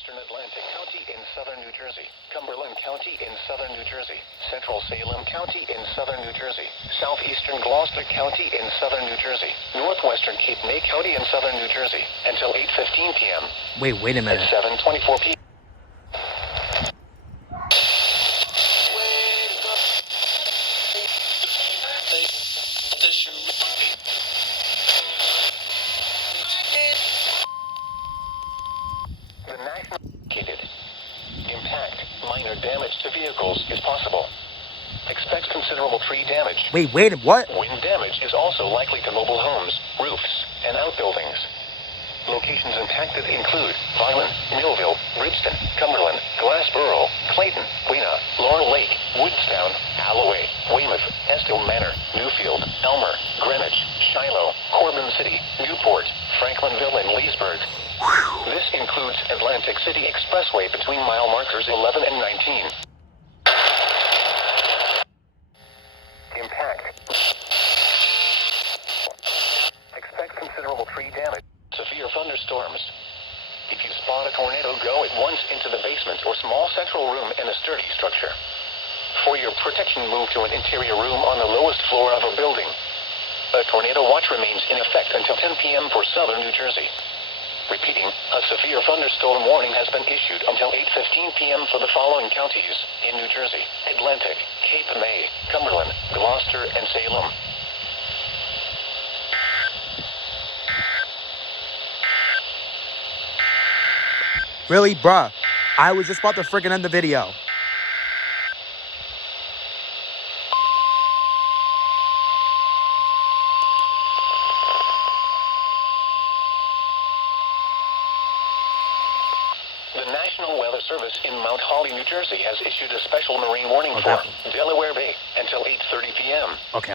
northwestern Atlantic County in southern New Jersey, Cumberland County in southern New Jersey, central Salem County in southern New Jersey, southeastern Gloucester County in southern New Jersey, northwestern Cape May County in southern New Jersey, until 8:15 p.m. Wait a minute. At 7:24 p.m. The national indicated impact, minor damage to vehicles is possible. Expects considerable tree damage. Wait, what? Wind damage is also likely to mobile homes, roofs, and outbuildings. Locations impacted include Vineland, Millville, Bridgeton, Cumberland, Glassboro, Clayton, Weena, Laurel Lake, Woodstown, Alloway, Weymouth, Estill Manor, Newfield, Elmer, Greenwich, Shiloh, Corbin City, Newport, Franklinville, and Leesburg. This includes Atlantic City Expressway between mile markers 11 and 19. Impact. Expect considerable tree damage. Severe thunderstorms. If you spot a tornado, go at once into the basement or small central room in a sturdy structure. For your protection, move to an interior room on the lowest floor of a building. A tornado watch remains in effect until 10 p.m. for southern New Jersey. Repeating, a severe thunderstorm warning has been issued until 8:15 p.m. for the following counties in New Jersey: Atlantic, Cape May, Cumberland, Gloucester, and Salem. Really, bruh? I was just about to freaking end the video. The National Weather Service in Mount Holly, New Jersey has issued a special marine warning for Delaware Bay until 8:30 p.m. Okay.